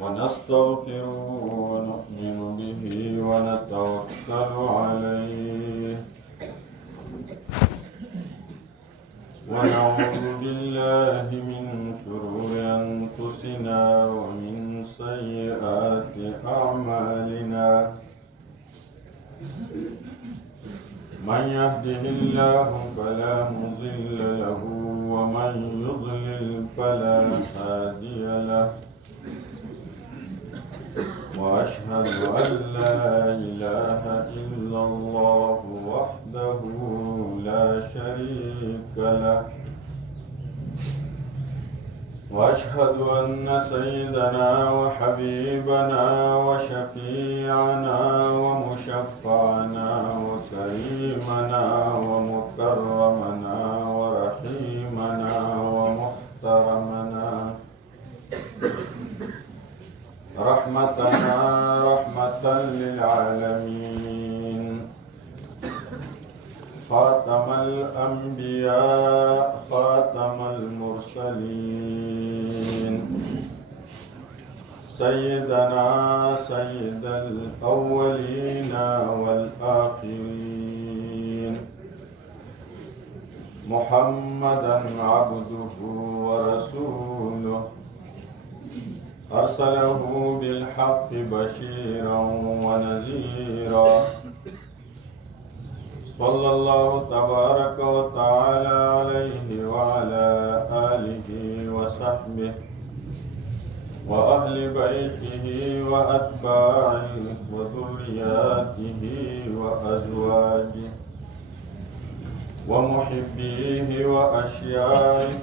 ونستغفره ونؤمن به ونتوكل عليه ونعوذ بالله من شرور أنفسنا ومن سيئات أعمالنا من يهده الله فلا مضل له ومن يضلل فلا هادي له وأشهد أن لا إله إلا الله وحده لا شريك له وأشهد أن سيدنا وحبيبنا وشفيعنا ومشفعنا وكريمنا ومكرمنا ورحيمنا ومحترمنا رحمة للعالمين خاتم الأنبياء خاتم المرسلين سيدنا سيد الأولين والآخرين محمدا عبده ورسوله أرسله بالحق بشيرا ونذيرا صلى الله تبارك وتعالى عليه وعلى آله وصحبه وأهل بيته وأتباعه وذرياته وأزواجه ومحبيه وأشيائه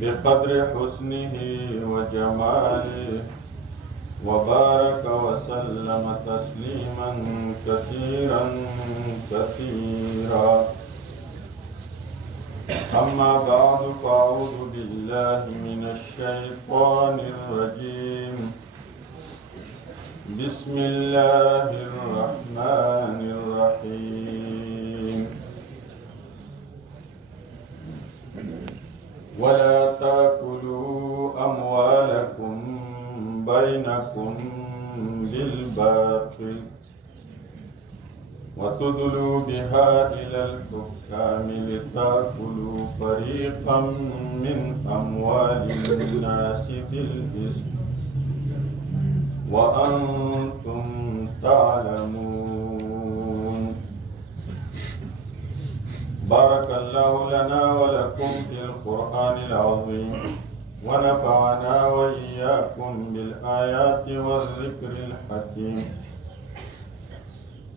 بقدر حسنه وجماله وبارك وسلم تسليما كثيرا كثيرا أما بعد فأعوذ بالله من الشيطان الرجيم بسم الله الرحمن الرحيم ولا تأكلوا أموالكم بينكم بالباطل وتدلوا بها إلى الحكام لتأكلوا فريقا من أموال الناس بالإثم وأنتم تعلمون بارك الله لنا ولكم في القرآن العظيم ونفعنا وإياكم بالآيات والذكر الحكيم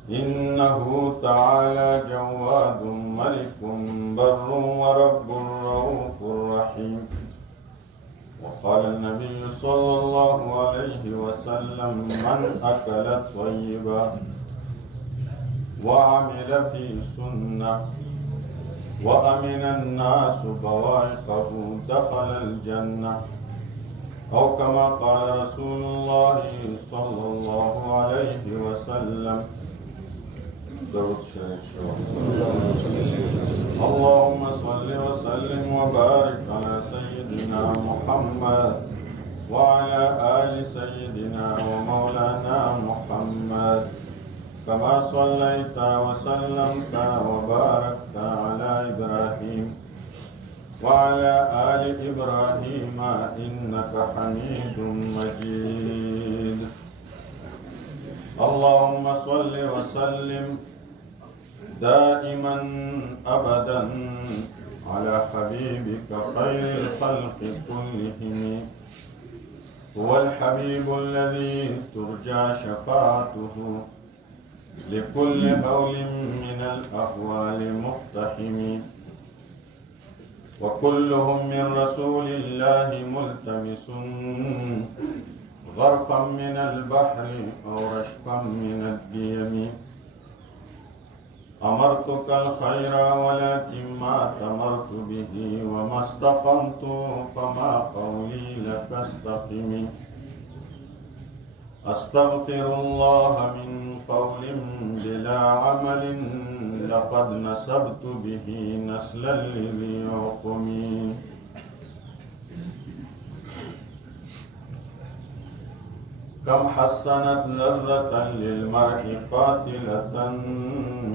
إنه تعالى جواد ملك بر ورب رؤوف رحيم وقال النبي صلى الله عليه وسلم من أكل طيبا وعمل في سنة وأمن الناس بوائقه دخل الجنة أو كما قال رسول الله صلى الله عليه وسلم درود شريف اللهم صل وسلم وبارك على سيدنا محمد وعلى آل سيدنا ومولانا محمد كما صليت وسلمت وباركت على إبراهيم وعلى آل إبراهيم إنك حميد مجيد اللهم صل وسلم دائما أبدا على حبيبك خير الخلق كلهم هو الحبيب الذي ترجى شفاعته لكل هول من الأهوال مقتحم وكلهم من رسول الله ملتمس غرفا من البحر أو رشفا من الديم أمرتك الخير ولكن ما تمرت به وما استقمت فما قولي لك استقم أستغفر الله من قول بلا عمل لقد نسبت به نسلا لذي عقم كم حسنت لذة للمرء قاتلة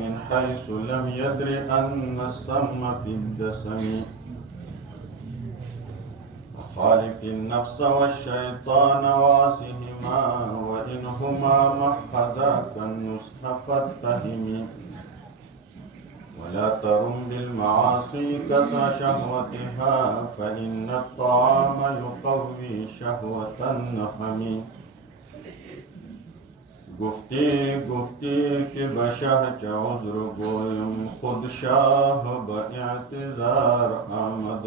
من حيث لم يدر أن السم في الدسم خالف النفس والشيطان وعصهما وإنهما محفظاك النصح فاتهم ولا ترم بالمعاصي كسى شهوتها فإن الطعام يقوي شهوة النخم گفتی که به شاه چه عذر گویم خود شاه به اعتذار آمد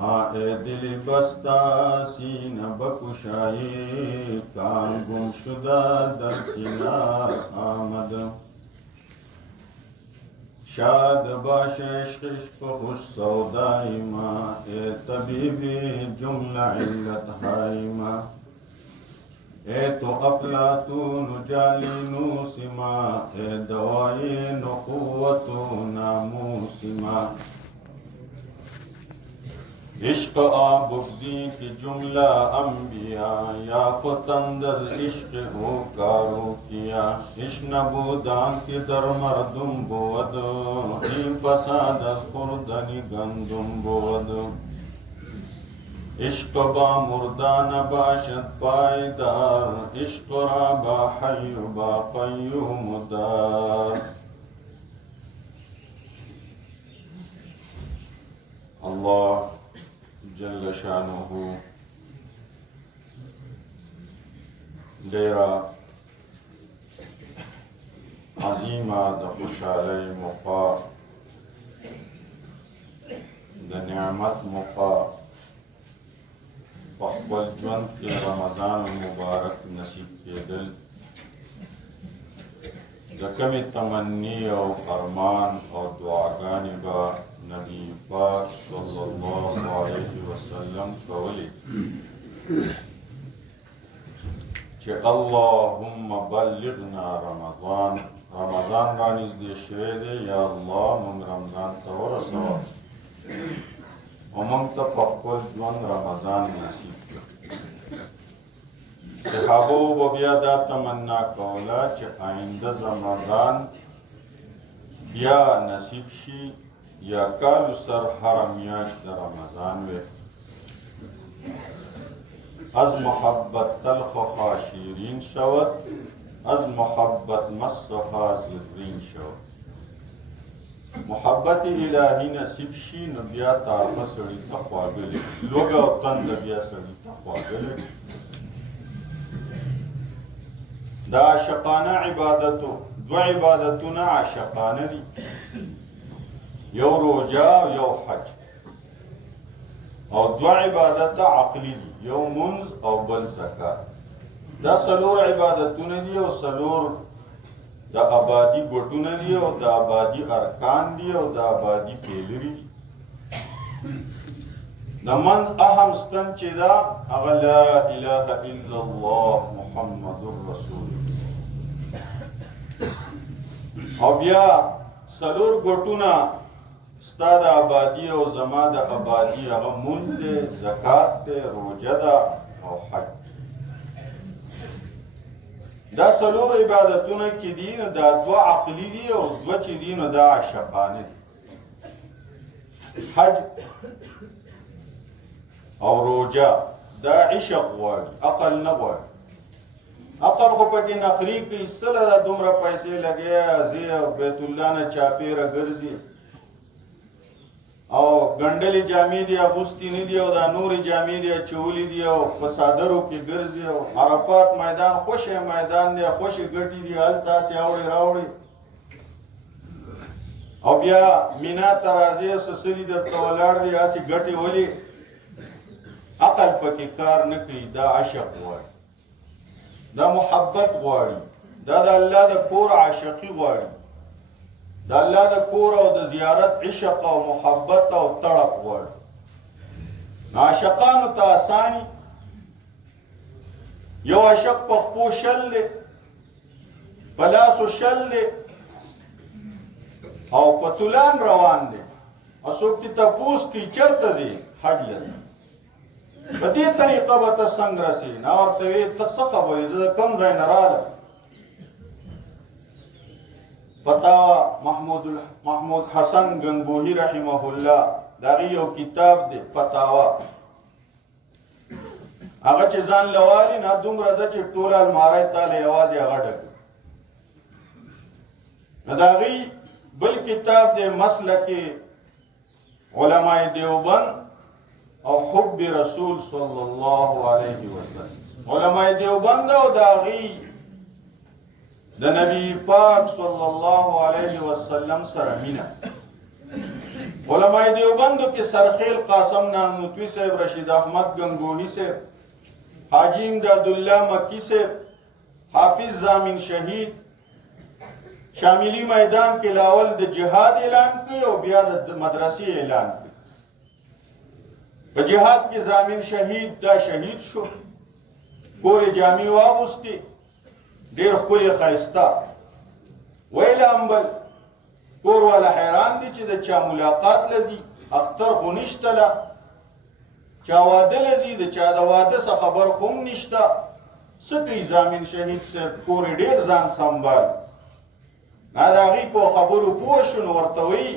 ها ای دل بستا سینه بکشایی کان گم شده در کنار آمد شاد باش عشق خوش سودای ما ای طبیبی جمله علت های ما ای تو افلاطون جالینوس ما ای دوای نقوت و ناموس ما عشق آبگزی کی جملہ انبیاء یا فتن در عشق ہو کارو کیا عشق نبودان کی در مردم بود این فساد از خوردنی گندم بود عشق با مردان باشد پایدار عشق را با حی و با قیوم دار الله جل شانه ډیره عظیمه د خوشحالۍ موقع د نعمت موقع په خپل ژوند کې رمضان مبارک نصیب کېدل د کمې تمني او ارمان او دعاګانې به نبی پاک صلی الله علیه وسلم کولی چې اللهم بلغنا رمضان را نږدې شوی دی یا الله موږ رمضان ته ورسوه او موږ ته په خپل ژوند رمضان نصیب کړه صحابو به بیا دا تمنا کوله چې آینده رمضان بیا نصیب شي یا کالو سر هر میاشت د رمضان وي از محبت تلخ شیرین شود از محبت مسها زرین شود محبت الهی نصیب شي نو بیا طاقه سړي ته خواږه لګي لوږه او تنده بیا سړي ته خواږه لګي دا عاشقانه عبادتو دو عبادتونه عاشقانه دي یو روجه او یو حج او دو عبادت عقلی دي یو منز او بل زکات دا سلور عبادتونه دي او سلور د آبادی ګټونه دي او د آبادی ارکان دي او د آبادی پیلری دي د منځ اهم ستن چې دا هغه لا اله الا الله محمد رسول او بیا سلور ګټونه ستا د آبادی او زما د آبادی هغه مونځ دی زکات دی روژه ده او حج دا سلور عبادتونه چې دي نو دا دوه عقلي دي او دوه چې دي نو دا عاشقانه دي حج او روژه دا عشق غواړي عقل نه غواړي عقل خو پکې نخري کوي سله دا دومره پیسې لګیا زی بیت الله نه چاپېره ګرځي او ګنډلې جامې دي اغوستې نه دي او دا نورې جامې دي اچولې دي او په څادرو کې ګرځي او عرفات میدان خوشې میدان دی خوشې ګټې دي هلته هسې اوړې راوړې او بیا مینا ته راځې سسلي درته ولاړ دي هسې ګټې ولې عقل پکې کار نه کوي دا عشق غواړي دا محبت غواړي دا د الله د کور عاشقي غواړي د الله د کور او د زیارت عشق او محبت او تړپ غواړي عاشقانو ته آساني یو عاشق په خپو شل دی په لاسو شل دی او په تولان روان دی او څوک دې تپوس کوي چېرته ځې حج له ځه په دې طریقه به ته څنګه رسې نه ورته ویې ته څه خبرې زه د کوم ځای نه رالم فتاوا محمود حسن گنگوهی رحمه الله داغه یو کتاب دی فتاوا هغه چې ځان لوالي نه دومره ده چې ټوله الماری تاله یوازې هغه ډک نو داغه بل کتاب دی مسلک علماء دیوبند او حب رسول صلی الله علیه وسلم علماء دیوبند او داغه د نبی پاک صلی الله علیه وسلم سره مینا علماء دیوبند کې سرخیل قاسم نانوتوی صاحب رشید احمد گنگوہی صاحب حاجی امداد الله مکی صاحب حافظ زامن شهید شاملی میدان کې لاول د جهاد اعلان کړ او بیا د مدرسې اعلان کړ په جهاد کې زامن شهید دا شهید شو کور جامع واغوستی ډیر ښکلی ښایسته ویل امبل کور والا حیران دي چې د چا ملاقات لذي اختر خو نشته له چا واده لذي د چا د واده څه خبر خو هم نشته څه کوي زامن شهید صاحب کور ډیر ځان سنبال نه د هغې په خبرو پوه شو نو ورته وایي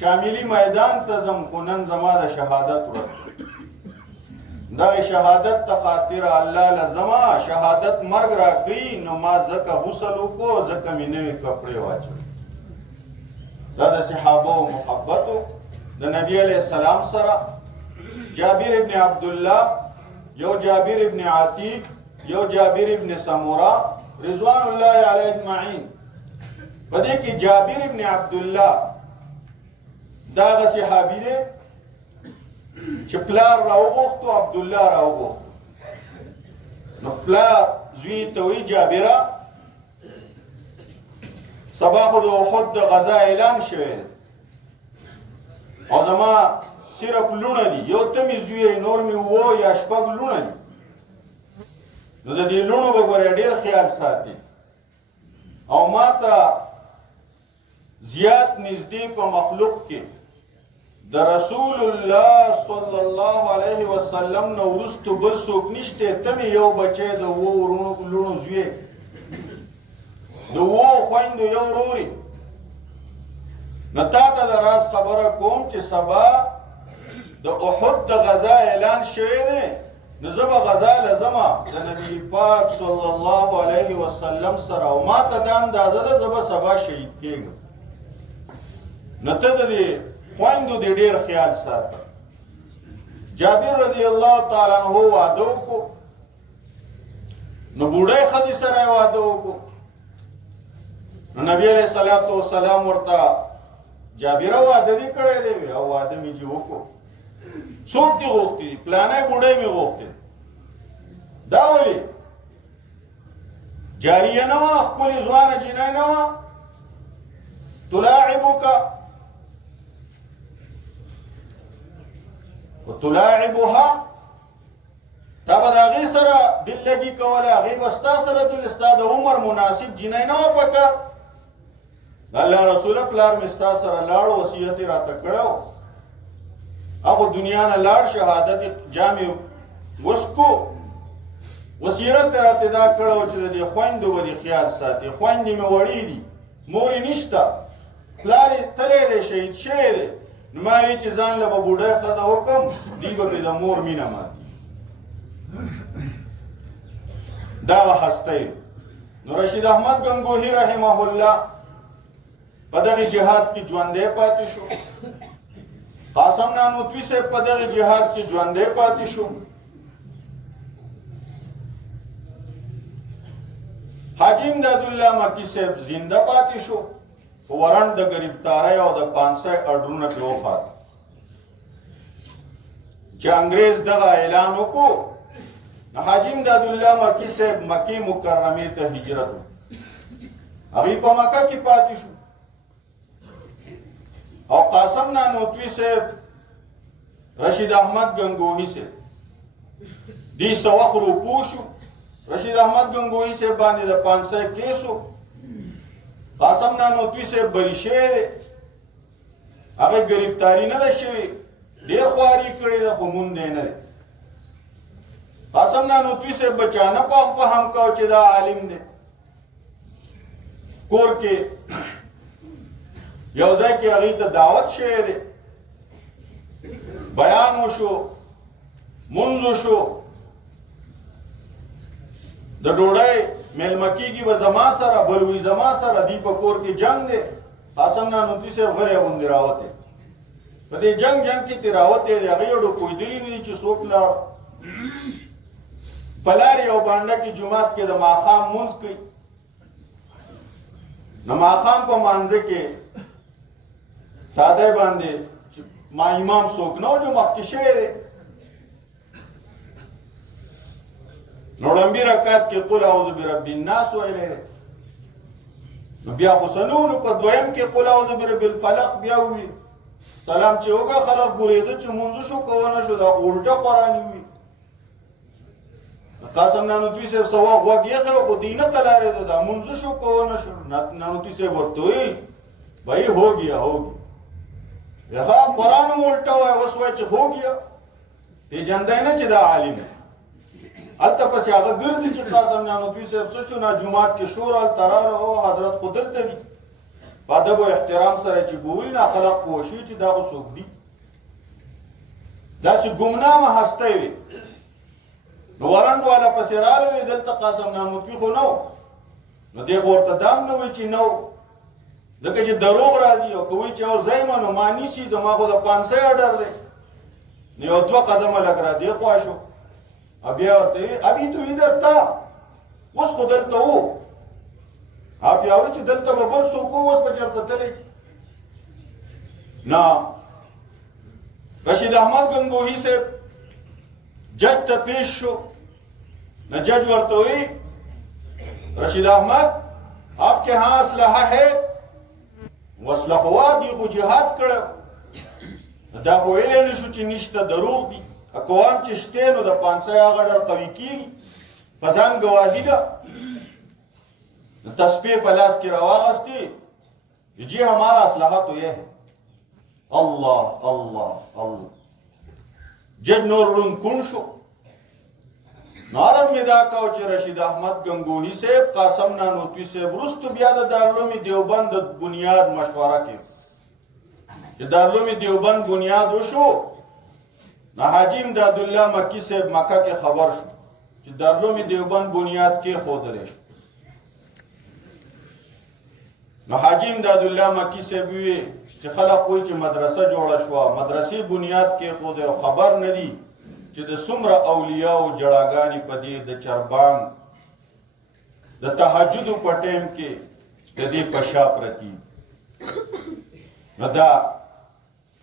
شاملي میدان ته ځم خو نن زما د شهادت ورځ دا شهادت ته خاطر الله لزما شهادت مرګ راکړي نو ما ځکه غسل وکړو ځکه مې نوې کپړې واچوي دا د صحابو محبتو د نبی علیہ السلام سره جابر ابن عبدالله یو جابر ابن عتیق یو جابر ابن سمورا رضوان الله علیه اجمعین په دې کې جابر ابن عبدالله دا غ صحابي دی چې پلار راوغوښتو عبدالله راوغوښتو نو پلار زوی ته وایي جابره سبا خو د احد د غزا اعلان شوی دی او زما صرف لونه دي یو ته مې زوی نور مې اووه یا شپږ لونه دي نو د دې لونو به ګورې ډېر خیال ساتي او ما ته زیات نږدې په مخلوق کې د رسول الله صلی الله علیه وسلم نه وروسته بل څوک نشته ته مې یو بچی د اووه لونو زوی د اووه خویندو یو وروري نو تا ته د راز خبره کوم چې سبا د احد د غزا اعلان شوی دی نو زه به غزا لزمه د نبي پاک صلی الله علیه وسلم سره او ما ته دا اندازه ده زه به سبا شهید کېږم نو ته د دې خویندو دې ډېر خیال ساته جابر رضی الله تعالی عنه واده وکړو نو بوډۍ ښځې سره یې واده وکړو نو نبی علیہ الصلوۃ والسلام ورته جابره واده دې کړی دی او واده مې چې وکړو څوک دې غوښتي دي پلانی بوډۍ مې غوښتې دا ولې جاریه نه وه ښکلې ځوانه جینۍ نه وه تلاعبک وتلاعبها تا به د هغې سره دلګي کوله هغې به ستا سره دل ستا د عمر مناسب جینۍ نه وه پکار د الله رسوله پلار مې ستا سره لاړ وصیت یې راته کړی و هغه دنیا نه لاړ شهادت جامع وسکو وصیت یې راته دا کړی و چې د دې خویندو به دې خیال ساتي خویندې مې وړې دي مور یې نشته پلار یې تلی دی شهید شوی دی نو ما وی چې ځان له به بوډۍ ښځه وکړم دوی به پرې د مور مینه ماتي دغه هستی نو رشید احمد گنگوهی رحمه الله په دغه جهاد کې ژوندی پاتې شو قاسم نانوتوي صاحب په دغه جهاد کې ژوندی پاتې شو حاجی امداد الله مکی صاحب زنده پاتې شو په ورن د گرفتاری او د 500 اډرونه پې وخوات چې انګریز دغه اعلان وکړو نو حاجی امداد الله مکی صاحب مکې مکرمې ته هجرت وکړو هغوی په مکه کې پاتې شو او قاسم نانوتوي صاحب رشید احمد گنگوهی صاحب دی څه وخت روپو شو رشید احمد گنگوهی صاحب باندې د 500 کیسو قاسم نانوتوي صاحب بری شوی دی هغه گرفتاری نه ده شوې ډېر خواري کړې ده خو موندی نه دی قاسم نانوتوی سے بچانا په هم کو چې دا عالم دی کور کې یو ځای کې هغې ته دعوت شوی دی بیان وشو منځ وشو د ډوډۍ میلمه کېږي به زما سره بل وي زما سره دی په کور کې جنگ دی قاسم نانوتوي صاحب غلی غوندې راوتی په دې جنگ کې ترې راوتی دی هغې اړو پوهېدلي نه دي چې څوک لاړ په لار یو بانډه کې جومات کې د ماښام مونځ کوي نو ماښام په مانځه کې تادی باندې ما امام څوک نه و جو مخکې شوی دی نو لومبي رکعت کې قل اعوذ برب الناس ویلی دی نو بیا خو څه نه و نو په دویم کې قل اعوذ برب الفلق بیا ووي سلام چې وکړه خلک ګورېده چې مونځ شو که ونه شو دا الټه قرآن وي قاسم نانوتوي صاحب څه وخت غوږ یخی خو دی نه قلارېده دا مونځ شو که ونه شو نانوتوي صاحب ورته وایي بھائی ہو گیا یہاں قرآن میں الٹا ہوا ہے وس وای چې ہو گیا پیژندای نه چې دا عالم دی هلته پسې هغه ګرځي چې قاسم نانوتوي صاحب څه شو نه جومات کې شور هلته راغله او حضرت خو دلته دي په ادب او احترام سره چې بولي نه خلق پوه شي چې دا خو څوک دي داسې ګمنامه هستی وي نو ورنډ والا پسې راغلی وي دلته قاسم نانوتوي خو نه و نو دی خو ورته دام نه وایي چې نه و ځکه چې دروغ راځي او که وایي چې او ځای ما نو ما نیسي د ما خو د 500 اډر دی نو یو 2 قدمه لږ را دې خوا شو بیا ورته وایي ابھی تو ادھر تھا اوس خو دلته و بیا وایي چې دلته به بل څوک و اوس به چېرته تللی نه رشید احمد گنگوهی صاحب جج ته پیش شو نہ جج ورته وایي رشید احمد آپ کے ہاں اسلحہ ہے وسله خوا دی خو جهاد کړه دا خو ویلی نه شو چې نشته دروغ دي اکوام چې شته نو د 500 هغه ډېر قوي کېږي په ځان ګواهي ده تسبیح په لاس کې راواغستې جی ہمارا اسلحہ تو یہ ہے اللہ اللہ اللہ جج نور علوم کون شو نارد میں دا کاو چې رشید احمد گنگوہی صاحب قاسم نانوتوی صاحب رستو بیا د دارالعلوم دیوبند بنیاد مشوره کې چې دارالعلوم دیوبند بنیاد وشو نو حاجی امداد الله مکی صاحب مکه کې خبر شو چې دارالعلوم دیوبند بنیاد کې خودلې شو نو حاجی امداد الله مکی صاحب وی چې خلک کوئی چې مدرسه جوړه شو مدرسې بنیاد کې خود خبر نه دی چې د څومره اولیاء او جړاګانې په دې د چربان د تهجد په ټیم کې د دې په شا پرتی نو دا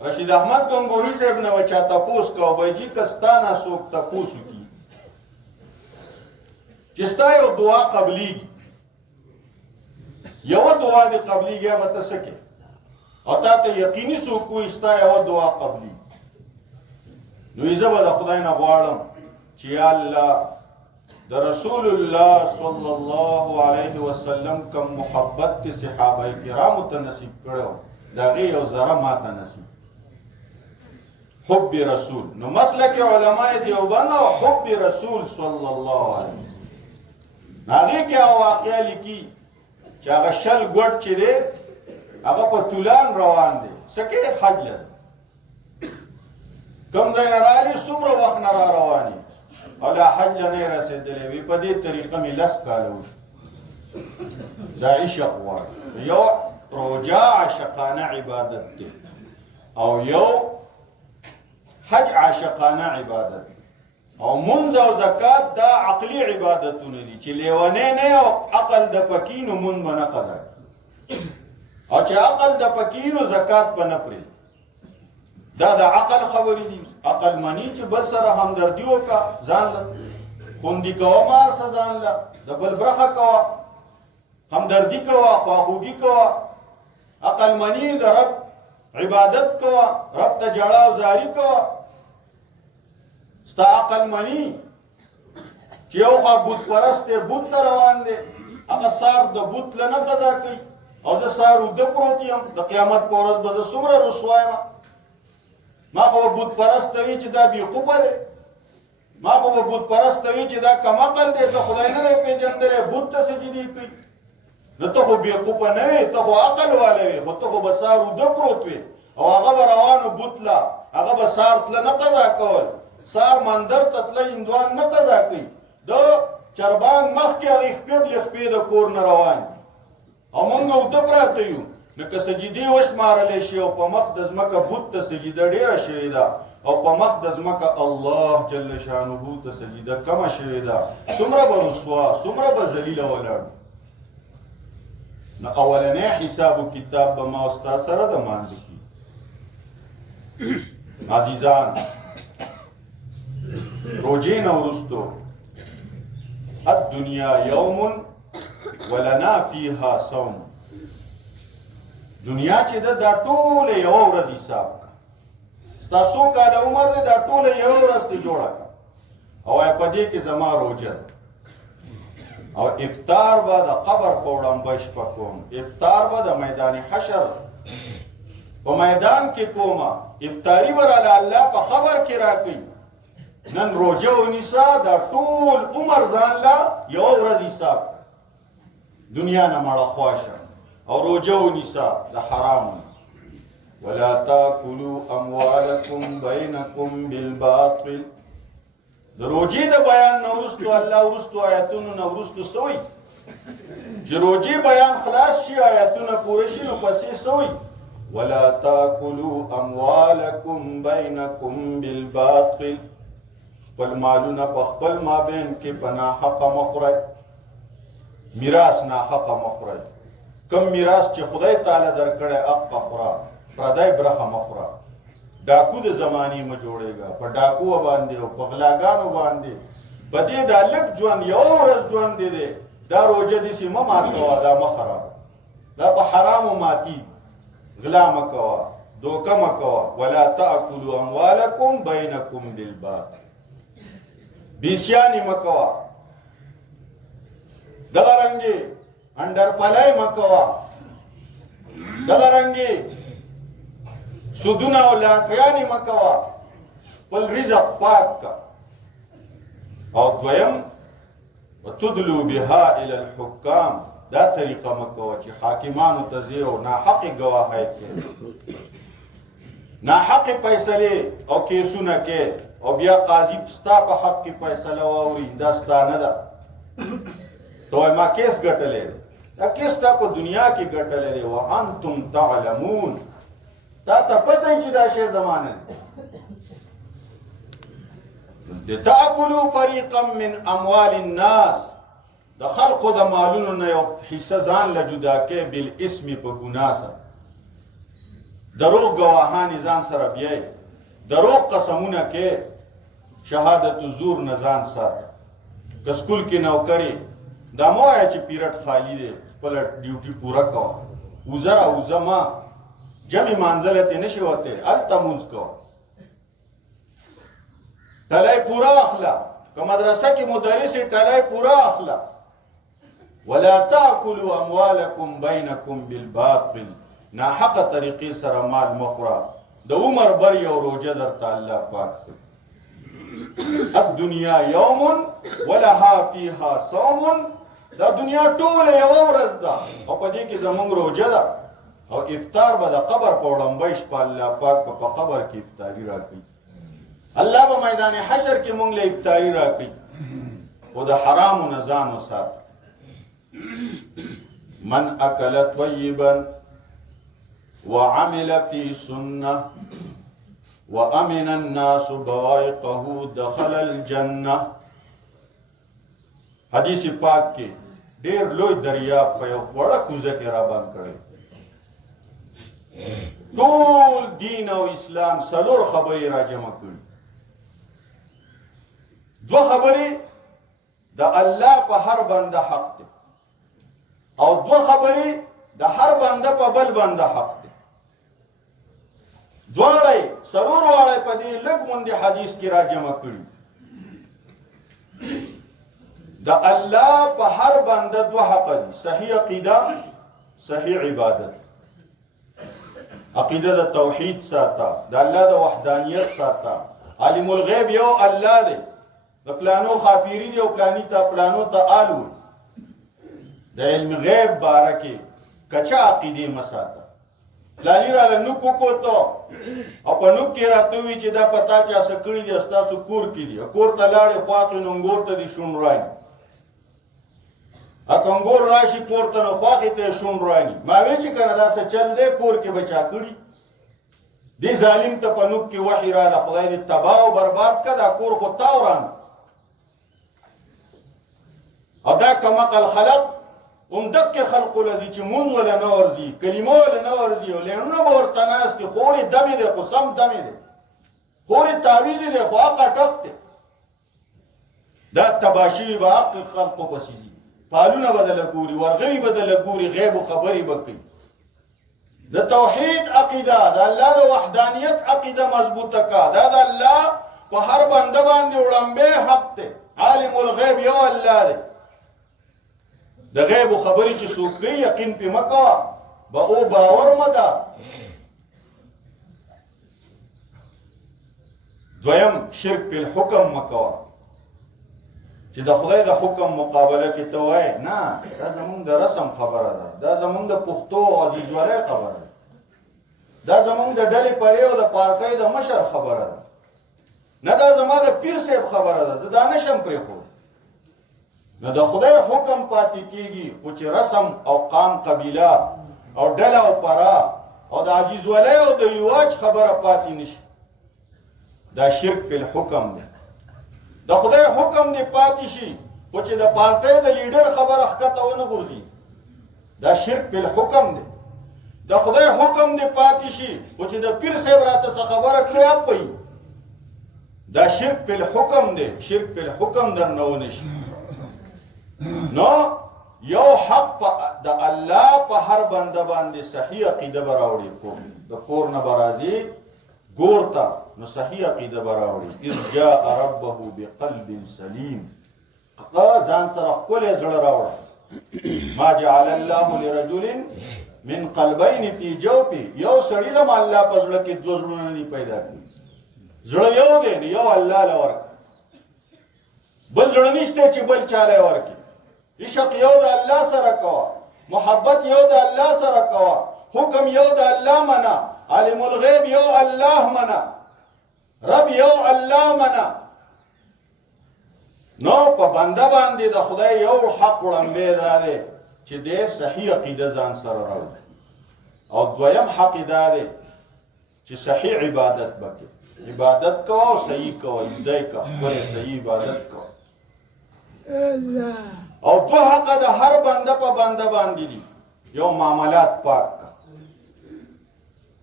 رشید احمد گنگوہی صاحب نه وچا تپوس کو وای جی کستانه سوک تپوس کی چې ستا یو دعا قبليږي یو دعا دې قبليږي به تسکه او تا ته یقیني سوک وي ستا یو دعا قبلي نو ایزه به د خدای نه غواړم چې یا الله د رسول الله صلی الله علیه وسلم کم محبت کې صحابه کرامو ته نصیب کړو دا غي یو ذره ماته نصیب حب رسول نو مسلک علماء دیوبند او حب رسول صلی الله علیه هغه کې واقعا لیکي چې هغه شل ګډ چې دی هغه په تولان روان دی سکه حج لازم کم ځای نه راغلي څومره وخت نه را رواني او لا حج نه رسېدلی وي په دې طریقه مې 10 کاله وشو دا عشق غواړي یو روژه عاشقانه عبادت دی او یو حج عاشقانه عبادت دی او منځ او زکات دا عقلي عبادتونه دي چې لیونی نه او عقل د پکې نو مونږ به نه قضا او چې عقل د پکې نو زکات به نه پرېږدي دا د عقل خبرې دي عقل منی چې بل سره همدردي وکړه ځان له خوندي کوه مار څه ځان له د بل برخه کوه همدردي کوه خواخوږي کوه عقل منی د رب عبادت کوه رب ته جړه او زاري کوه ستا عقل منی چې یو خوا بت پرست دی بت ته روان دی هغه سار د بت له نه قضا کوي او زه سار اوږده پروت یم د قیامت په ورځ به زه څومره رسوا یم ما خو بت پرست وی چې دا بیوقوفه دی ما خو به بت پرست وي چې دا کم عقل دی ته خدای نه دی پیژندلی بت ته سجدې کوي نو ته خو بېوقوفه نه وې ته خو عقل والی وې خو ته خو به سار اوده پروت وې او هغه به روانو بت له هغه به سار تله نه قضا کول سار مندر ته تله هندوان نه قضا کوي د چربانګ مخکې هغې خپې بلې خپې د کور نه روان دي او مونږ اوده پراته یو نو که سجدې وشمارلی شي او په مخ د ځمکه بت ته سجده ډېره شوې ده او په مخ د ځمکه الله جل شانه ته سجده کمه شوې ده څومره به رسوا څومره به ذلیله ولاړ نو اولنی حساب و کتاب به ما ستا سره د مانځه کي عزیزان روجې نه وروستو الدنیا یوم ولنا فیها صوم دنیا چې ده دا ټوله یوه ورځ حساب کا ستا څو کاله عمر دی دا ټوله یوه ورځ دې جوړه کا او په دې کې زما روژه او افطار به د قبر په وړاندې شپه کوم افطار به د میدان حشر په میدان کې کومه افطاري به راله الله په قبر کې راکوي نن روژه ونیسه دا ټول عمر ځان له یوه ورځ حساب دنیا نه مړه خواشه او روژه ونیسه د حرامو ولا تاکلوا اموالکم بینکم بالباطل د روجې د بیان نه وروستو الله وروستو آیتونو نه وروستو څه وایي چې روجې بیان خلاص شي آیتونه پوره شي نو پسې څه وایي ولا تاکلوا اموالکم بینکم بالباطل خپل مالونه په خپل مابین کې په ناحقه مه خورئ میراث ناحقه مه خورئ کم میراث چې خدای تعالی درکړی حقه خوره پردی برخه مه خوره ډاکو د زمانې مه جوړېږه په ډاکو باندې او په غلاګانو باندې په دې دا لږ ژوند یوه ورځ ژوند دی دی دا روژه داسې مه مات کوه دا مه خرابه دا په حرامو ماتي غلا مه کوه دوکه مه کوه ولا تاکلوا اموالکم بینکم بالباطل بیسیانې مه کوه دغه رنګې انډرپلی مه کوه دغه رنګې سودونه او لاکریانې مه کوه خپل رزق پاک که او دویم وتدلو بها الى الحکام دا طریقه مه کوه چې حاکمانو ته ځې او ناحقې ګواهی کې ناحقې فیصلې او کیسونه کې او بیا قاضي ستا په حق کې فیصله واوري دا ستا نه ده ته وایې ما کیس ګټلی دی دا کیس تا په دنیا کې ګټلی دی وانتم تعلمون تا ته پته چې دا شی زمانه دی لتاکلوا فریقا من اموال الناس د خلقو د مالونو نه یو حصه ځان له جدا کې بالاسم په ګناه سره دروغ ګواهانې ځان سره بیایي دروغ قسمونه کې شهادت الزور نه ځان ساته که سکول کې نوکري دا مه وایه چې پیرډ خالي دی خپله ډیوټي پوره کوه وزه را وزه ما جمع مانځلی تی نشي وتی هلته مونځ کوه ټلی پوره اخله که مدرسه کې مدرس ټلی پوره اخله ولا تاکلوا اموالکم بینکم بالباطل ناحقه طریقې سره مال مخوره د عمر بر یو روژه درته الله پاک کړي الدنیا یوم ولها فیها صوم دا دنیا ټوله یوه ورځ ده او په دې کې زموږ روژه ده او افطار به د قبر په وړاندې شپه الله پاک به په قبر کې افطاري راکوي الله به میدان حشر کې موږ له افطاري راکوي خو د حرامو نه ځان وساته من اکل طیبا وعمل في سنة وأمن الناس بوائقه دخل الجنة حدیث پاک کې ډېر لوی دریاب په یو وړه کوزه کې را بند کړی ټول دین او اسلام څلور خبرې را جمع کړي دوه خبرې د الله په هر بنده حق دی او دوه خبرې د هر بنده په بل بنده حق دی دواړه سرور واړه په دې لږ غوندې حدیث کې را جمع کړي د الله په هر بنده دوه حق دي صحیح عقیده صحیح عبادت عقیده د توحید ساته د الله د وحدانیت ساته عالم الغیب یو الله دی د پلانو خاپیری دی او پلانی ته پلانو ته آلو د علم غیب باره کې کچا عقیدې مساته پلانی راله نوک وکوتو او په نوک کې راته وي چې دا پتا چا څه کړي دي ستاسو کور کې دي کور ته لاړې خواښې نو انګور ته دي شون راني اکه انګور راشي کور ته نو خواښې ته یې شون راني ما وی چې که نه دا څه چل دی کور کې به چا کړي دې ظالم ته په نوک کې وحي راله خدای دې تباه او برباد که دا کور خو تا وران او دا کمقل خلق دقې خلقو لذي چې مونځ وله نه ورځي کلمه وله نه ورځي او لینونه به ورته ناست دي خورې دمې دی خو سم دمې دی خورې تعویضې دی خو حقه ټک دی دا تباه شوي به حق خلقو پسې ځي پالونه به دله ګوري ورغوي به دله ګوري غیب و خبرې به کوي د توحید عقیده د الله د وحدانیت عقیده مضبوطه کا دا د الله په هر بنده باندې وړاندې حق دی عالم الغیب یو الله دی د غیب و خبرې چې څوک کوي یقین پې مه کوه به او باور مه ده دویم شرک په الحکم مه کوه چې د خدای د حکم مقابله کې ته وایې نه دا زمونږ د رسم خبره ده دا زمونږ د پښتو عزیزولۍ خبره ده دا زمونږ د ډلې پرې او د پارټۍ د مشر خبره ده نه دا زما د پیر صاحب خبره ده زه دا نشم پرېښود نو د خدای حکم پاتې کېږي خو چې رسم او قام قبیله او ډله او پرا او د عزیزولۍ او د رواج خبره پاتې نشي دا شرک په الحکم دی د خدای حکم دی پاتې شي خو چې د پارټۍ د لیډر خبره ښکته ونه غورځي دا شرک په الحکم دی د خدای حکم دی پاتې شي خو چې د پیر صاحب راته څه خبره کړې اپوي دا شرک په الحکم دی شرک په الحکم درنه ونه شي نو یو حق د الله په هر بنده باندې صحیح عقیده به راوړي د کور نه به راځي ګور ته نو صحیح عقیده به راوړي اذ جاء ربه بقلب سلیم ځان سره ښکلی زړه راوړه ما جعل الله لرجل من قلبین فی جوفه یو سړي له م الله په زړه کې دوه زړونه نه پیدا کړي زړه یو دی نو یو الله له ورکړي بل زړه نشته چې بل چا له ورکړي عشق یو د الله سره کوه محبت یو د الله سره کوه حکم یو د الله منه عالم الغیب یو الله منه رب یو الله منه نو په بنده باندې د خدای یو حق وړاندې دا دی چې دې صحیح عقیده ځان سره راوړي او دویم حق دا دی چې صحیح عبادت وکړي عبادت کوه او صحیح کوه زده کوه ښکلی صحیح عبادت کوه او دو حق د هر بنده په بنده باندې دي یو معاملات پاک کا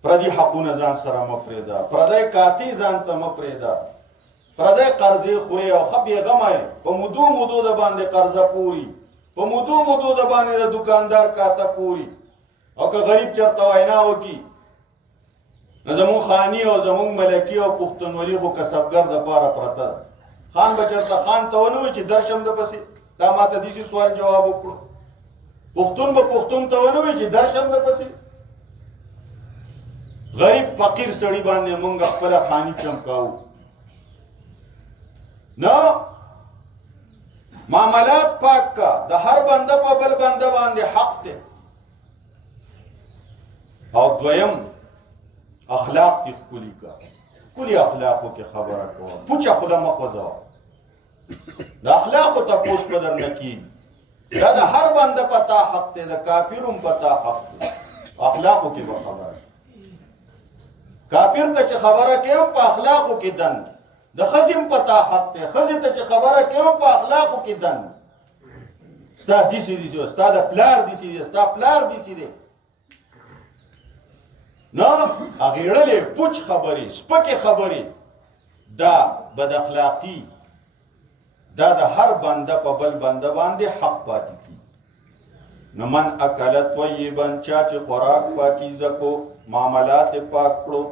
پردي حقونه ځان سره مه پرېږده پردی کاتی ځان ته مه پرېږده پردی قرضې خورې او ښه بېغمه یې په مودو د باندې قرضه پوري په مودو د باندې د دکاندار کاته پوري او که غریب چېرته وینا وکړي نو زمونږ خاني او زمونږ ملکي او پښتونولي خو کسبګر دپاره پرته ده خان به چېرته خان ته ونه وایي چې درشم د پسې دا ما ته داسې سوال جواب وکړو پښتون به پښتون ته ونه وایي چې درشم د پسې غریب فقیر سړي باندې مونږ خپله خاني چمکاو نو معاملات پاک کا د هر بنده په بل بنده باندې حق دی او دویم اخلاق کی ښکلي کا ښکلي اخلاقو کې خبره کوه پوچه خوله مه خوځوه د اخلاقو تپوس به درنه کېږي دا د هر بنده په تا حق دی د کافر هم په تا حق دی اخلاقو کې به خبره کافر ته چې خبره کوي هم په اخلاقو کې دن د ښځې هم په تا حق دی ښځې ته چې خبره کوي هم په اخلاقو کې دن ستا داسې داسې ستا د پلار داسې دی ستا پلار داسې دی نو اغیړلې پوچ خبرې سپکې خبرې دا بد اخلاقي دا د هر بنده په بل بنده باندې حق پاتې کېږي نو من اکل طیبا چا چې خوراک پاکیزه کو معاملات پاک کړو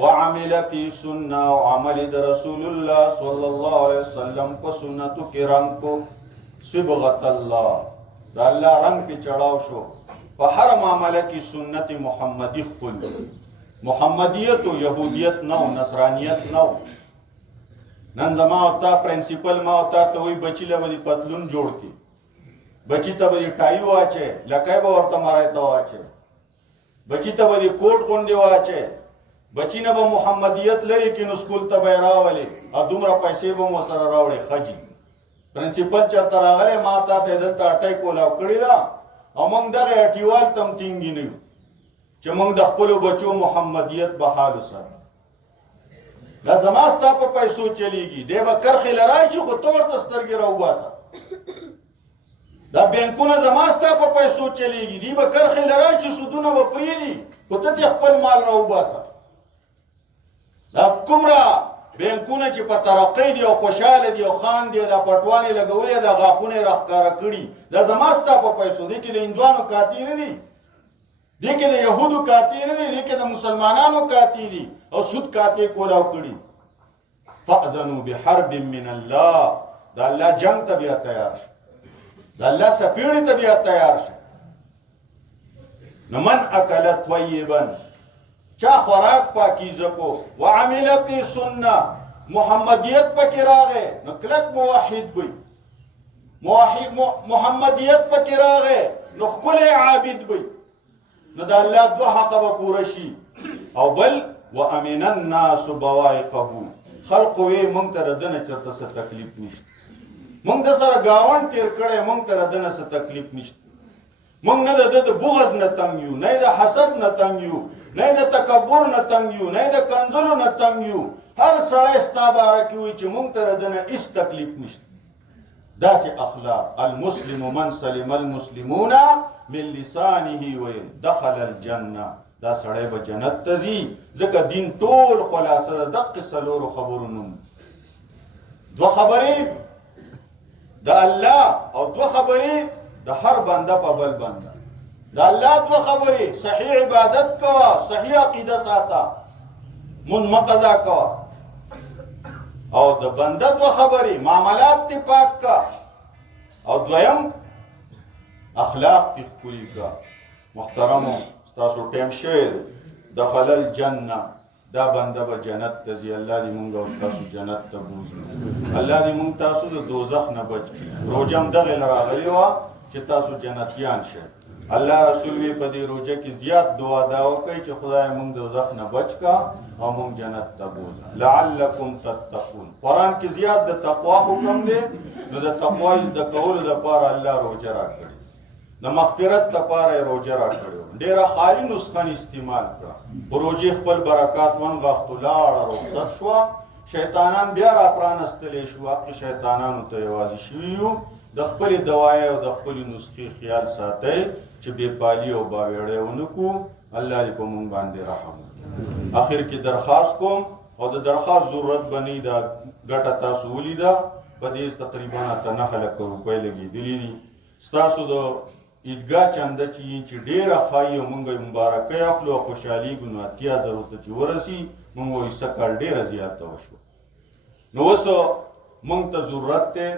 وعمل فی سنه او عمل د رسول الله صلی الله علیه وسلم په سنتو کې رنگ کو صبغت الله دا الله رنگ پې چړاو شو په هر معامله کې سنت محمدی خپل محمدیت او یهودیت نو نصرانیت نو نن زما او تا پرنسپل ما او تا ته وایي بچي له به دې پتلون جوړ کړي، بچي ته به دې ټای واچوې، لکۍ به ورته مړی ته واچوې، بچي ته به دې کوټ غوندې واچوې، بچي نه به محمدیت لري کې نو سکول ته به یې راولې او دومره پیسې به م ورسره راوړې. ښه جي پرنسپل چېرته راغلی ما تا ته یې دلته اټۍ کولاو کړې ده او موږ دغه اټیوال ته هم ټینګي نه یو چې موږ د خپلو بچو محمدیت بحال وساتو. دا زما ستا په پیسو چلیږي، دی به کرښې له راشي خو ته ورته سترګې راوباسه. دا بینکونه زما ستا په پیسو چلیږي، دی به کرښې له راشي سودونه به پرېږدي خو ته دې خپل مال راوباسه. دا کومره بینکونه چې په ترقۍ دي او خوشحاله دي او خان دي دا پټوانې لګولې دا غاښونه یې راښکاره کړي، دا زما ستا په پیسو. دې کې د هندوانو کاتې نه دي، دې کې د یهودو کاتې نه دي، دې کې د مسلمانانو کاتې دي او سود کاتې کولاو کړي. فأذنوا بحرب من الله، دا الله جنگ ته بیا تیار شه، دا الله سپیړې ته بیا تیار شه. نو من اکل طیبا، چا خوراک پاکیزه کو، وعمل فی سنه، محمدیت پکې راغی نو کلک موحد بی، محمدیت پکې راغی نو ښکلی عابد بی. نو دا الله دو حقه به پوره شي. او بل وامن الناس بوائقه، خلق وی مونږ ته د ده نه چېرته څه تکلیف نشته، مونږ د سره ګاونډ تېر کړی، مونږ ته د ده نه څه تکلیف نشته. مونږ نه د ده د بغض نه تنګ یو، نه د حسد نه تنګ یو، نه د تکبر نه تنګ یو، نه د کنځلو نه تنګ یو. هر سړی ستا باره کې وایي چې مونږ ته د ده نه هېڅ تکلیف نشته. داسې اخلاق. المسلم من سلم المسلمون من لسانه ویل دخل الجنه، دا سړی به جنت ته ځي، ځکه دین ټول خلاصه د دقې څلورو خبرو نوم. دوه خبرې د الله او دوه خبرې د هر بنده په بل بنده. د الله دوه خبرې، صحیح عبادت کوه، صحیح عقیده ساته، مون مه قضا کوه. او د بنده دوه خبرې، معاملات دې پاک کا، او دویم اخلاق دې ښکلي کا. محترمو ستاسو ټیم شوی دی. دخل الجنه، دا بنده به جنت ته ځي. الله دې مونږ او تاسو جنت ته بوځي. الله دې مونږ تاسو د دوزخ نه بچ کړي. روژه هم دغې له راغلې وه چې تاسو جنتیان شئ. الله رسول وی په دې روژه کې زیات دعا دا وکړئ چې خدای مونږ دوزخ نه بچ کا او مونږ جنت ته بوځه. لعلکم تتقون. قرآن کې زیات د تقوا حکم دی، نو د تقوا زده کولو دپاره الله روژه راکړې، د مغفرت دپاره یې روژه راکړې. ډېره خالي نسخه استعمال کړه، خو روژې خپل برکات ونغښتو، لاړه رخصت شوه، شیطانان بیا را پرانستلی شو. حقې شیطانانو ته یوازې شوي یو. د خپلې دوایې او د خپلې نسخې خیال ساتئ چې بېپالي او باویړی ونه کړو. الله دې په مونږ باندې رحم وکړي. اخر کې درخواست کوم او د درخواست ضرورت به نه دا ګټه تاسو ولیده، په دې تقریبا 9 لکه روپۍ لګېدلي دي. ستاسو د عیدګاه چنده چې ډېره ښایي او مونږ یې مبارکۍ اخلو او خوشحالېږو، نو 80,000 ته چې ورسي مونږ وایو سږ کال ډېره زیاته وشوه. نو اوس مونږ ته ضرورت دی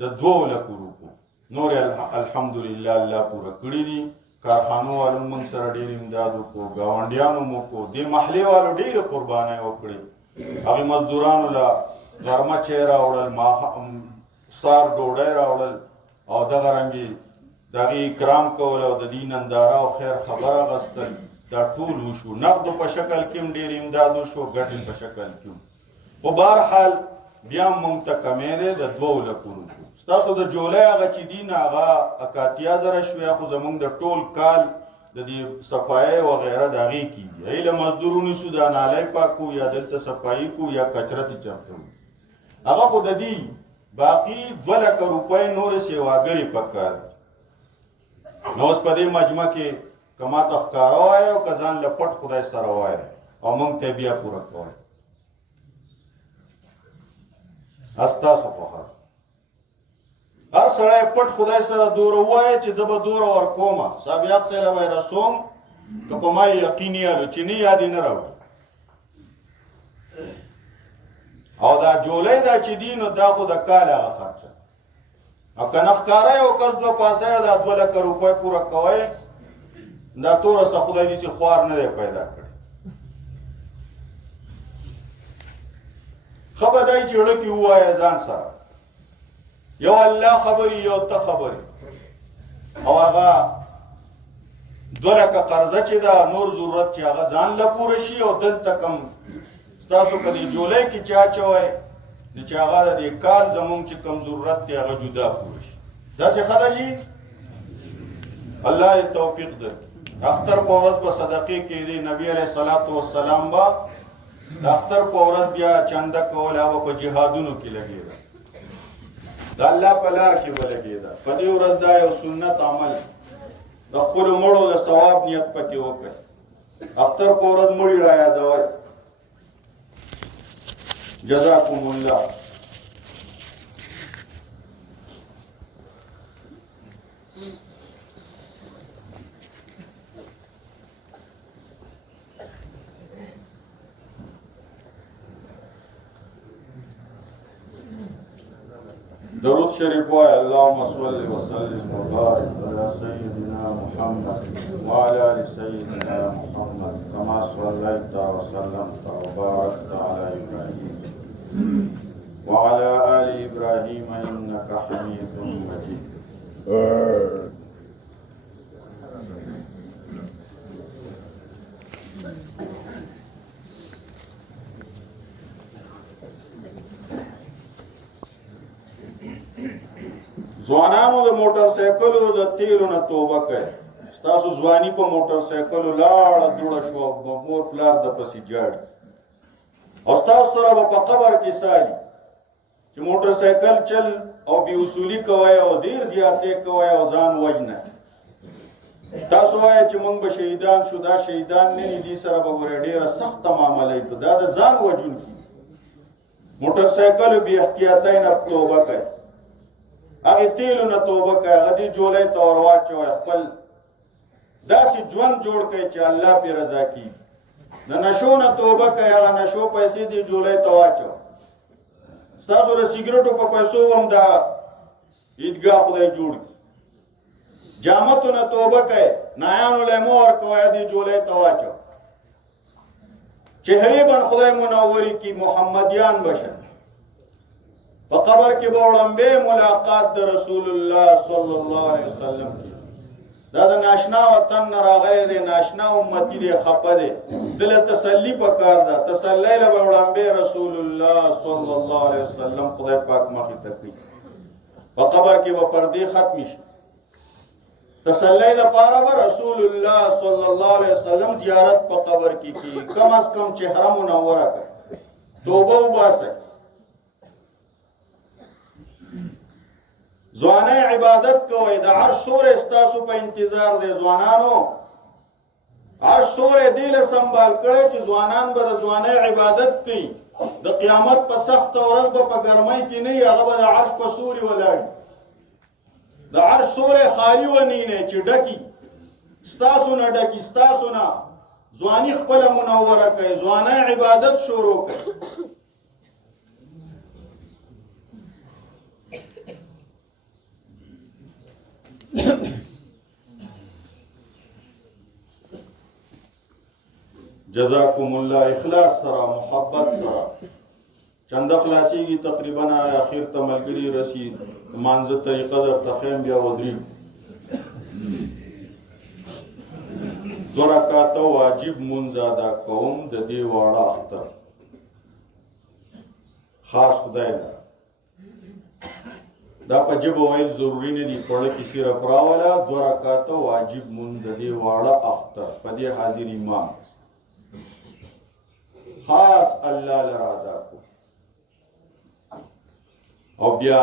د 2 لکو روپو. نور الحمدلله الله پوره کړي دي. کارخانو والو مونږ سره ډېر امداد وکړو، ګاونډیانو مو کو، دې محلې والو ډېرې قربانۍ وکړې. هغې مزدورانو له غرمه چای راوړل، سار ډوډۍ راوړل او دغه رنګې د هغې اکرام کول او د دې ننداره او خیر خبر اخیستل، دا ټول وشو. نقدو په شکل کې هم ډېر امداد وشو، ګټې په شکل کې هم. خو بهرحال بیا هم مونږ ته کمی دی د 2 لکو روپو. ستاسو د جولای هغه چې دي نه هغه 81,000 شوې، خو زمونږ د ټول کال د دې صفایۍ وغیره د هغې کېږي. هغې له مزدور ونیسو، دا نالی پاکو یا دلته صفایي کو یا کچرتې چمتو هغه خو د دې باقي 2 لکه روپۍ نورې سیواګرې پکار. نو اوس په دې مجمع کې که ما ته ښکاره وایه او که ځان له پټ خدای سره وایه او مونږ ته بیا پوره کوئ. ستاسو خوښه هر سړی پټ خدای سره دوره ووایه چې زه به دوره ورکومه، سابق سیله به یې رسوم، که په ما یقین یالو چې نه یاد یې نه راوړي. او دا جولۍ دا چې دي نو دا خو د کال هغه خرچه، او که نه ښکاره یو کس 2 پاسه دا 2 لکه روپۍ پوره کوئ، دا توره څه خدای دې چې خوار نه دی پیدا کړی. خبر دای چې ړه کې ووایه ځان سره یو الله خبري یو ته خبري او هغه 2 لکه قرضه چې دا نور ضرورت چې هغه ځان له پوره شي او دلته کم ستاسو کدي جولای کې چا چوي نو چې هغه د کال زمونږ چې کم ضرورت دی هغه جدا پوره شي داسې ښه ده جي الله یې توفیق درکړي اختر په ورځ به صدقې کېدې نبی علیه الصلاة والسلام به د اختر په ورځ بیا چنده کول هغه په جهادونو کې لګېده د الله په لار کې به لګېده په دې ورځ دا یو سنت عمل د خپلو مړو د ثواب نیت پکې وکړئ اختر په ورځ مړي را یادوئ جزاکم الله درود شریف وای اللهم صل وسلم وبارك على سيدنا محمد وعلى ال سيدنا محمد كما صليت وسلمت وباركت على ابراهيم وعلى ال ابراهيم انك حميد مجيد ځوانانو د موټر سایکلو د تیلو نه توبه کوي ستاسو ځواني په موټر سایکلو لاړه دوړه شوه مور پلار د پسې جاړي او ستاسو سره به په قبر کې سالي چې موټر سایکل چل او بې اصولي کوئ او ډېر زیاتې کوئ او ځان وژنئ تاسو وایئ چې موږ به شهیدان شو دا شهیدان نه دي دې سره به ګورئ ډېره سخته معامله کوي دا د ځان وژونکي موټر سایکل بې احتیاطۍ نه توبه کوي هغه تیلو نه توبه کوي هغه دې جولای ته ور واچوئ خپل داسې ژوند جوړ کړئ چې الله پې رضا کېږي د نشو نه توبه کوي هغه نشو پیسې دې جولای ته واچوه ستاسو د سګرټو په پیسو هم دا عیدګاه خدای جوړ کړي جامتو نه توبه کوي نایانو له مو ورکوئ دې جولای ته واچوه چهرې بن خدای منوري کړي محمدیان بشن په قبر کې به وړاندې ملاقات د رسول الله صلی الله علیه وسلم کی دا د ناشنا وطن نه راغلی دی ناشنا امتی دی خپه دی دله تسلی پکار ده تسلی له به وړاندې رسول الله صلی الله علیه وسلم خدای پاک مخې ته کړي په قبر کې به پردې ختمې شي تسلی لپاره به رسول الله صلی الله علیه وسلم زیارت په قبر کې کړي کم از کم چهره منوره کړي توبه وباسئ ځواني عبادت کوئ د عرش سورې ستاسو په انتظار دی ځوانانو عرش سورې دې له سنبال کړی چې ځوانان به د ځوانۍ عبادت کوي د قیامت په سخته ورځ به په ګرمۍ کې نه وي هغه به د عرش په سوري ولاړي د عرش سورې خالي ونی نه چې ډکي ستاسو نه ډکي ستاسو نه ځواني خپله منوره کوي ځوانۍ عبادت شروع کوي جزاکم الله اخلاص سره محبت سره چند خلاصيږي تقریبا اخر ته ملګری رسید مانزه طریقه در تخیم بیا ودری 2 رکعات واجب منځ ادا کوم د دې واړه اختر خاص خدای نه دا په جبه ویل ضروری نه دي پړه کې صرف راولا 2 رکعات واجب منځ د دې واړه اختر په دې حاضر امام خاص الله لرا ادا کو او بیا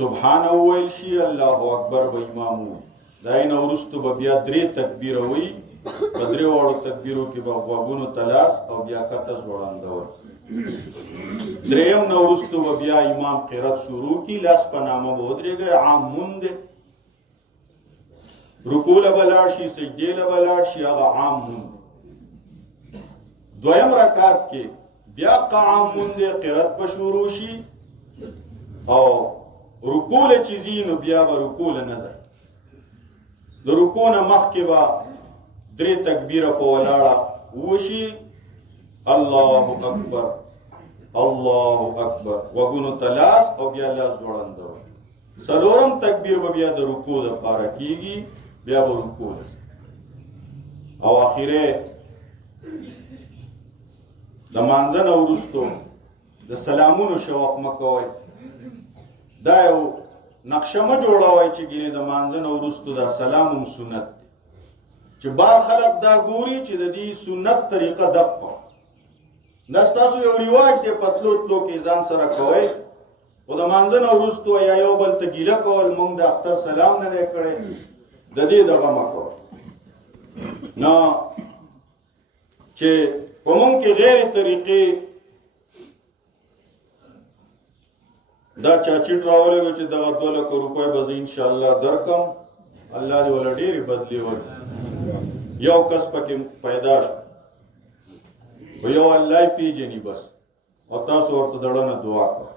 سبحان ویل شي الله اکبر به امام داین ورستو به بیا 3 تکبیر وی په 3 وړو تکبیرو کې به غوګونو تلاس او بیا کتس وړاندول دریم نورستو به بیا امام قرات شروع کی لاس په نامه ودرېږي عام مونږ رکوع له بلاړ شي سجدې له بلاړ شي هغه عام مونږ دویم رکعت کې بیا قعام مونږ قرات په شروع شي او رکوع له چیزینو بیا به رکوع له نظر د رکوع نه مخکې به 3 تکبیره په ولاړه وشي الله اکبر الله اکبر وګونو تلاس او بیا لاس ځوړندو سلورم تکبیر به بیا د رکوع د پاره کیږي بیا به رکوع او اخیره د مانځنه وروستو د سلامونو شوق مکوئ دا یو نقشه مه جوړوئ چې ګینې د مانځنه وروستو دا سلام هم سنت دی چې بار خلق دا ګوري چې د دې سنت طریقه دقه دا ستاسو یو رواج دی پتلو تلو کې ځان سره کوئ خو د مانځنه وروستو یا یو بل ته ګیله کول مونږ د اختر سلام نه دی کړی د دې دغه مه کوئ نو چې په مونږ کې غیر طریقې دا چاچیټ راولېږو چې دغه 2 لک روپۍ به زه انشاءالله درکم الله دې وله ډېرې بدلې ورکړي یو کس پکې پیدا شو و یو الله یې پیژني بس او تاسو ورته دړنه دعا کوئ